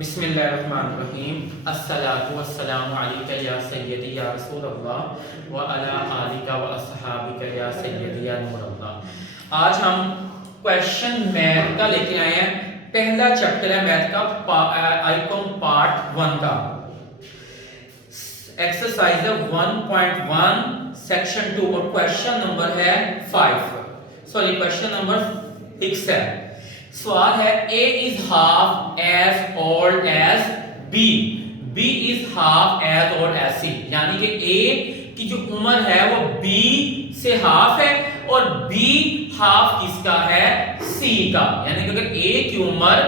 बिस्मिल्लाहिर्रहमानिर्रहीम अस्सलातु वस्सलामु अलैका या सय्यदी या रसूलल्लाह व अला आलिका व अस्हाबिका या सय्यदी या नूरल्लाह। आज हम क्वेश्चन मैथ का लेके आए हैं। पहला चैप्टर है मैथ का आइकॉन पार्ट 1 का। एक्सरसाइज 1.1 सेक्शन 2 और क्वेश्चन नंबर है क्वेश्चन नंबर 6 है। सवाल है A is half as old as B, B is half as old as C, यानी कि A की जो उम्र है वो B से हाफ है और B हाफ किसका है, C का। यानी कि अगर A की उम्र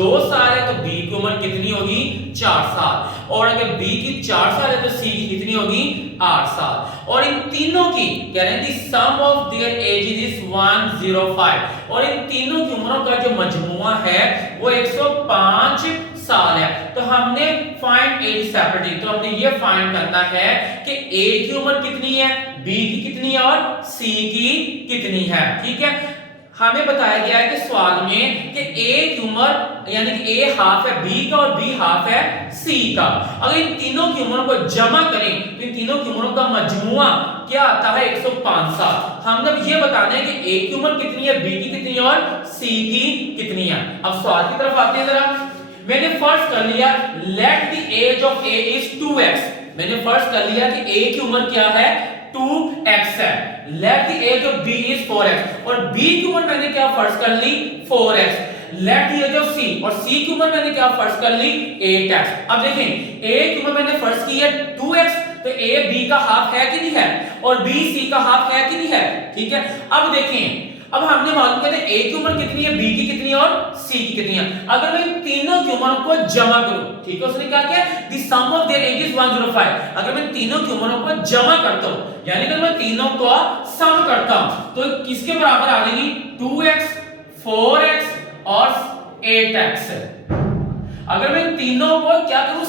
2 साल है तो B की उम्र कितनी होगी, 4 साल। और अगर B की 4 साल है तो C की कितनी होगी, 8 साल। और इन तीनों की कह रहे हैं सम ऑफ देयर एजेस इज 105 और इन तीनों की उम्रों का जो मजमुआ है वो 105 साल है। तो हमने फाइंड एज सेपरेटली, तो हमने ये फाइंड करना है कि A की उम्र कितनी है, B की कितनी है और C की कितनी है। ठीक है, हमें बताया गया है कि सवाल में कि A की उम्र यानी कि A हाफ है B का और B हाफ है C का। अगर इन तीनों की उम्र को जमा करें तो इन तीनों की उम्रों का मजमुआ क्या आता है, 105 साल। हमने ये बताना है कि A की उम्र कितनी है, B की कितनी है और C की कितनी है। अब सवाल की तरफ आते हैं जरा। मैंने फर्स्ट कर लिया let the age of A is 2x। मैंने फर्स्ट कर लिया कि A की उम्र क्या है, 2x है। Let the age of B is 4x और B की उम्र मैंने क्या फर्ज कर ली, 4x। Let the age of C और C की उम्र मैंने क्या फर्ज कर ली, 8x। अब देखें A की उम्र मैंने फर्ज की है 2x, तो A B का हाफ है कि नहीं है और B C का हाफ है कि नहीं है। ठीक है, अब देखें, अब हमने मालूम किया A की उम्र कितनी है, B की कितनी है और C की कितनी है। अगर मैं इन तीनों की उम्रों को जमा करूं, ठीक है, उसने क्या किया, the sum of their age is 105। अगर मैं तीनों की उम्रों को जमा करता हूं यानी कि मैं तीनों को सम करता हूं तो किसके बराबर आ जाएगी, 2x 4x और 8x। अगर मैं तीनों को क्या करूं,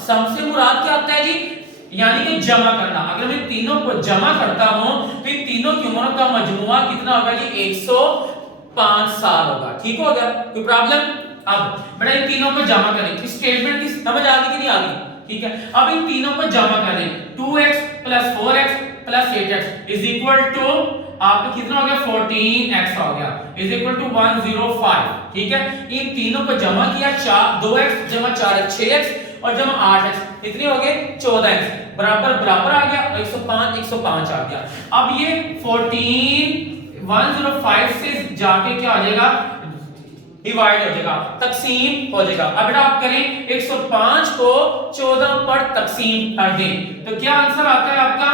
सम से मुराद क्या आता है जी, यानी कि जमा करना। अगर मैं तीनों को जमा करता हूं तो इन तीनों की उम्रों का मजमुआ कितना होगा जी, 105 साल होगा। ठीक हो गया, कोई प्रॉब्लम। अब बेटा इन तीनों को जमा करें, इस स्टेटमेंट की समझ आ गई कि नहीं आ गई। ठीक है, अब इन तीनों को जमा करें, 2x + 4x + 8x is equal to आपका कितना हो गया, 14x हो गया, इज इक्वल टू 105। ठीक है, इन तीनों को जमा किया, 2x + 4x 6x और जमा 8x कितने हो गए, 14x बराबर बराबर आ गया, 105 आ गया। अब ये 105 से जाके क्या हो जाएगा, डिवाइड हो जाएगा, तकसीम हो जाएगा। अब बेटा आप करें 105 को 14 पर तकसीम कर दें तो क्या आंसर आता है आपका,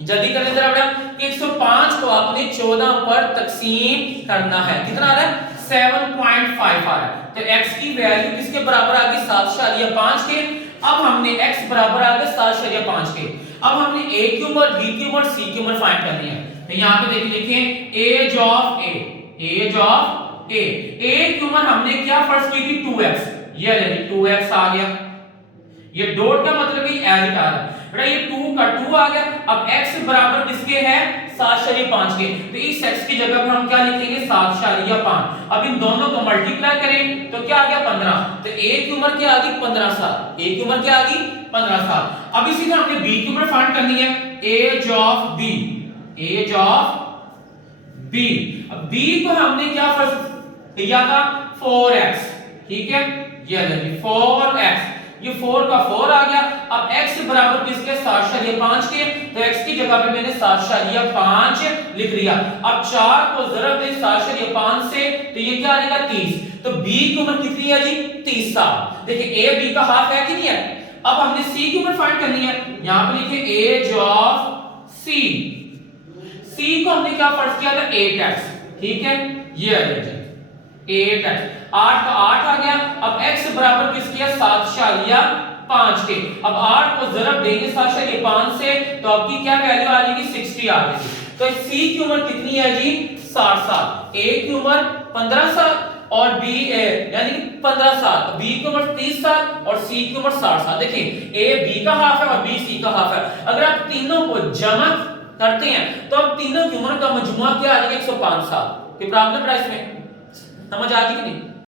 जल्दी करें जरा बेटा। 105 को आपने 14 पर तकसीम करना है, कितना आ रहा है, 7.5 आ रहा है। तो x की वैल्यू किसके बराबर आ गई, 7.5 के। अब हमने x बराबर आ गया 7.5 के। अब हमने A की उम्र, B की उम्र, C की उम्र फाइंड करनी है। तो यहां पे देखिए age of A, age of A, A की उम्र हमने क्या फर्स्ट की थी, 2x, ये ले 2x आ गया। ये डॉट का मतलब है एज इट आ रहा है बेटा, ये 2 का 2 आ गया। अब x बराबर किसके है, 7.5 के, तो इस x की जगह पर हम क्या लिखेंगे, 7.5। अब इन दोनों को मल्टीप्लाई करें तो क्या आ गया, 15। तो A की उम्र क्या आ गई, 15 साल। A की उम्र क्या आ गई, 15 साल। अब इसी तरह हमने B की उम्र फाइंड करनी है, age of B, age of B। अब B को हमने क्या फर्स्ट किया था, 4x। ठीक है, ये ले 4x, ये 4 का 4 आ गया। अब x बराबर किसके, 7.5 के, तो x की जगह पे मैंने 7.5 लिख लिया। अब 4 को ज़रब दे 7.5 से तो ये क्या आ जाएगा, 30। तो B की उम्र कितनी है जी, 30 साल। देखिए A B का हाफ है कि नहीं है। अब हमने C की उम्र फाइंड करनी है, यहां पे लिखिए एज ऑफ C। C को हमने क्या फर्ज किया था, 8x। ठीक है, ये आ गया 8x, 8 का 8 आ गया। अब x बराबर किसकी है, 7.5 के। अब 8 को ज़रब देंगे 7.5 से तो आपकी क्या वैल्यू आ जाएगी, 60 आ जाएगी। तो C की उम्र कितनी है जी, 60 साल। A की उम्र 15 साल और B यानी कि 15 साल, B की उम्र 30 साल और C की उम्र 60 साल। देखिए A B का हाफ है और B C का हाफ है। अगर आप तीनों को जमा करते हैं तो अब तीनों की उम्र का मजमुआ क्या आ जाएगा, 105 साल। कोई प्रॉब्लम है इसमें, समझ आ गई कि नहीं।